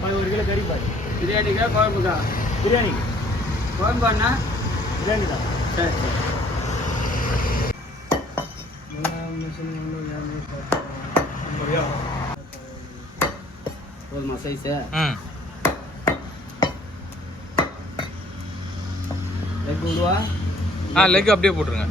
பாய் ஒரு கிலோ கறி பாய் பிரியாணிக்கா குழம்புக்கா? பிரியாணிக்கு பிரியாணி தான். சரி சரி. போதுமா சைஸு லெக் விடுவா? ஆ லெக் அப்படியே போட்டுருங்க.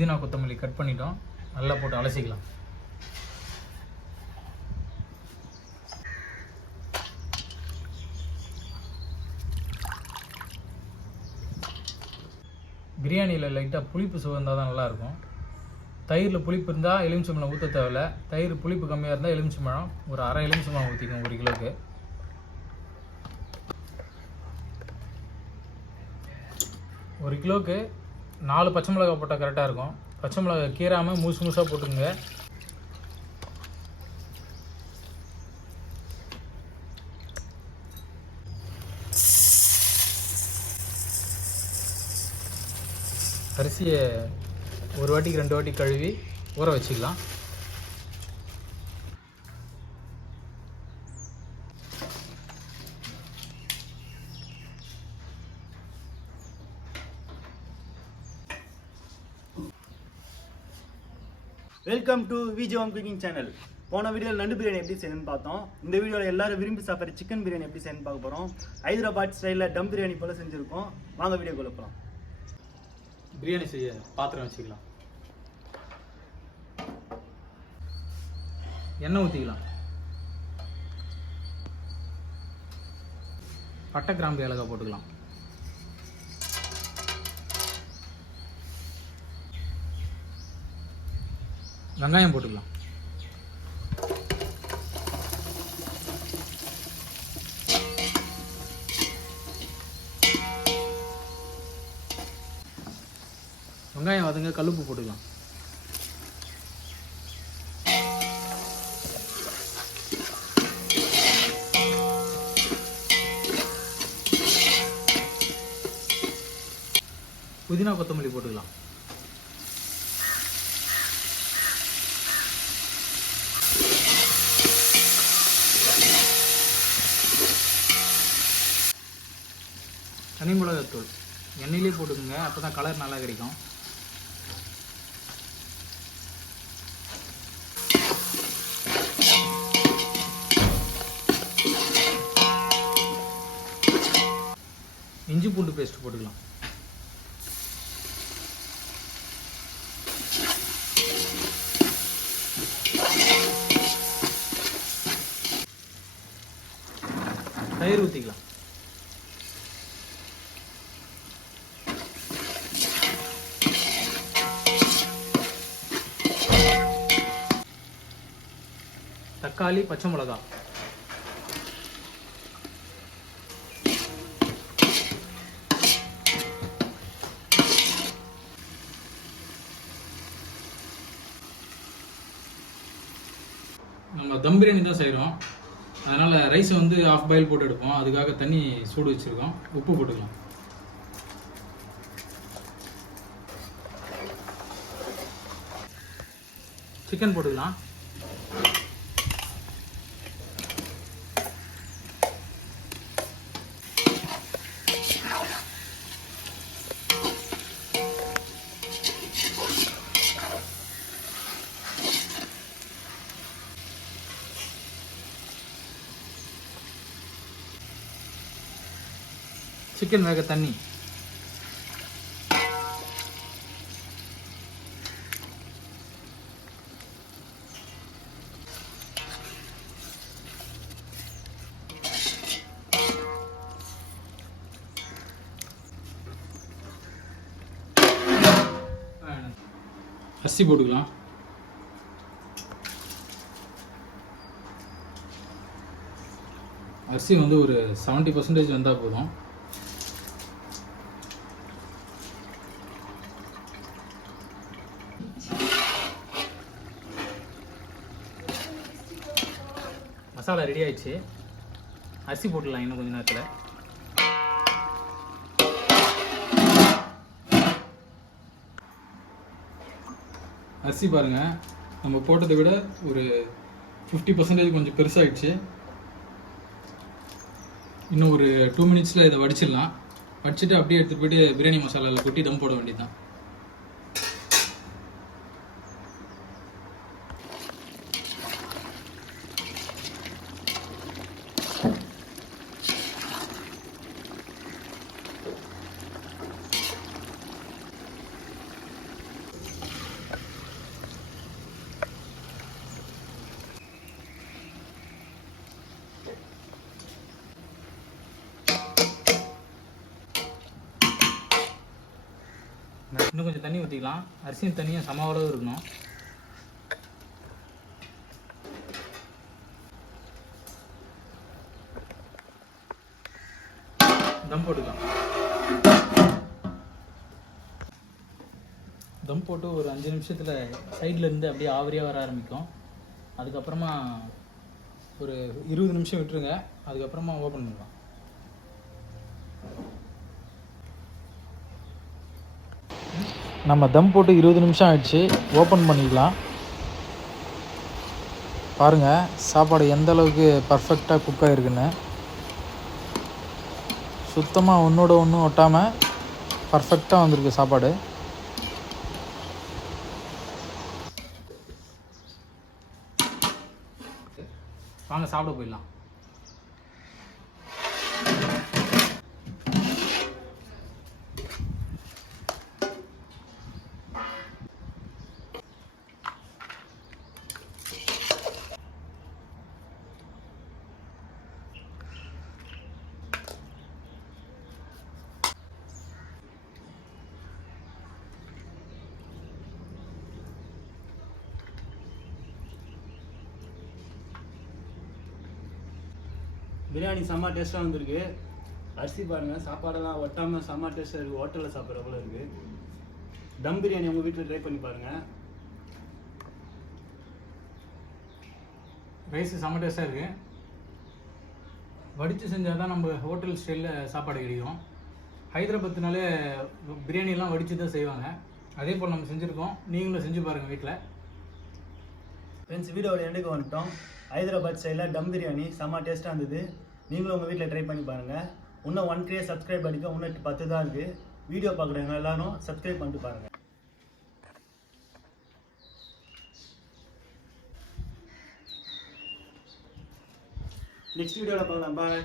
புதினா கொத்தமல்லி கட் பண்ணிட்டோம். நல்லா போட்டு அலசிக்கலாம். பிரியாணியில் லைட்டாக புளிப்பு சுகந்தால் தான் நல்லாயிருக்கும். தயிரில் புளிப்பு இருந்தால் எலுமிச்சம்பழம் ஊற்ற தேவையில்ல. தயிர் புளிப்பு கம்மியாக இருந்தால் எலுமிச்சம்பழம் ஒரு அரை எலுமிச்சம்பழம் ஊற்றிக்கோங்க ஒரு கிலோக்கு. ஒரு கிலோக்கு நாலு பச்சை மிளகாய் போட்டால் கரெக்டாக இருக்கும். பச்சை மிளகாய் கீராமல் முழுசு முழுசாக போட்டுங்க அரிசியை ஒரு வாட்டிக்கு ரெண்டு வாட்டி கழுவி ஊற வச்சுக்கலாம். Welcome to Vijay cooking channel போன வீடியோவில் நண்டு பிரியாணி எப்படி செய்யணும்னு பார்த்தோம். இந்த வீடியோவில் எல்லாரும் விரும்பி சாப்பிட்ற சிக்கன் பிரியாணி எப்படி செய்யணும்னு பார்க்க போகிறோம் ஹைதராபாத் ஸ்டைலில் டம் பிரியாணி போல் செஞ்சுருக்கோம். வாங்க வீடியோ போகலாம் பிரியாணி செய்ய பாத்திரம் வச்சுக்கலாம். எண்ணெய் ஊற்றிக்கலாம் பட்டை கிராம்பு ஏலக்காய் போட்டுக்கலாம். வெங்காயம் போட்டுக்கலாம். வெங்காயம் வதங்க கல்லுப்பு போட்டுக்கலாம். புதினா கொத்தமல்லி போட்டுக்கலாம். தனி மிளகாத்தூள் எண்ணெயிலே போட்டுக்கோங்க அப்போ தான் கலர் நல்லா கிடைக்கும். இஞ்சி பூண்டு பேஸ்ட் போட்டுக்கலாம். தயிர் ஊற்றிக்கலாம் தக்காளி பச்சை மிளகா. நம்ம தம் பிரியாணி தான் செய்கிறோம் அதனால் ரைஸை வந்து ஆஃப் பாயில் போட்டு எடுப்போம். அதுக்காக தண்ணி சூடு வச்சுருக்கோம். உப்பு போட்டுக்கலாம். சிக்கன் போட்டுக்கலாம். சிக்கன் வேக தண்ணி. அரிசி போட்டுக்கலாம். அரிசி வந்து ஒரு செவன்ட்டி பர்சன்டேஜ் வந்தால் போதும். மசாலா ரெடி ஆயிடுச்சு. அரிசி போட்டுடலாம் இன்னும் கொஞ்ச நேரத்தில். அரிசி பாருங்கள் நம்ம போட்டதை விட ஒரு ஃபிஃப்டி பர்சன்டேஜ் கொஞ்சம் பெருசாகிடுச்சு இன்னும் ஒரு டூ மினிட்ஸில் இதை வடிச்சிடலாம். வடிச்சிட்டு அப்படியே எடுத்துகிட்டு போயிட்டு பிரியாணி மசாலாவில் கொட்டி தம் போட வேண்டியதுதான். இன்னும் கொஞ்சம் தண்ணி ஊற்றிக்கலாம் அரிசியும் தண்ணியும் சம அளவு இருக்கணும். தம் போட்டுக்கலாம். தம் போட்டு ஒரு அஞ்சு நிமிஷத்தில் சைடில் இருந்து அப்படியே ஆவரியாக வர ஆரம்பிக்கும். அதுக்கப்புறமா ஒரு இருபது நிமிஷம் விட்டுருங்க. அதுக்கப்புறமா ஓப்பன் பண்ணலாம். நம்ம தம் போட்டு இருபது நிமிஷம் ஆயிடுச்சு. ஓப்பன் பண்ணிக்கலாம். பாருங்கள் சாப்பாடு எந்த அளவுக்கு பர்ஃபெக்டாக குக் ஆகிருக்குன்னு சுத்தமாக ஒன்றோட ஒன்றும் ஒட்டாமல் பர்ஃபெக்டாக வந்திருக்கு சாப்பாடு. வாங்க சாப்பிட போயிடலாம். பிரியாணி செம்ம டேஸ்ட்டாக வந்திருக்கு. அரிசி பாருங்கள் சாப்பாடெல்லாம் ஒட்டாமல் செம்ம டேஸ்ட்டாக இருக்குது ஹோட்டலில் சாப்பிட்ற போல இருக்குது தம் பிரியாணி உங்கள் வீட்டில் ட்ரை பண்ணி பாருங்கள் ரைஸ் செம்ம டேஸ்ட்டாக இருக்குது வடித்து செஞ்சால் தான் நம்ம ஹோட்டல் ஸ்டைலில் சாப்பாடு கிடைக்கும். ஹைதராபாத்னாலே பிரியாணிலாம் வடித்து தான் செய்வாங்க. அதே போல் நம்ம செஞ்சுருக்கோம். நீங்களும் செஞ்சு பாருங்கள் வீட்டில் ஃப்ரெண்ட்ஸ் வீடியோட எண்டுக்கு வந்துட்டோம். ஹைதராபாத் ஸ்டைலில் டம் பிரியாணி செம்ம டேஸ்ட்டாக இருந்தது. நீங்களும் உங்கள் வீட்டில் ட்ரை பண்ணி பாருங்கள் இன்னும் ஒன் கே சப்ஸ்கிரைப் பண்ணிக்க இன்னும் பத்து தான் இருக்குது வீடியோ பார்க்குறவங்க எல்லாரும் சப்ஸ்கிரைப் பண்ணிட்டு பாருங்கள் நெக்ஸ்ட் வீடியோவில் பார்க்கலாம். பாய்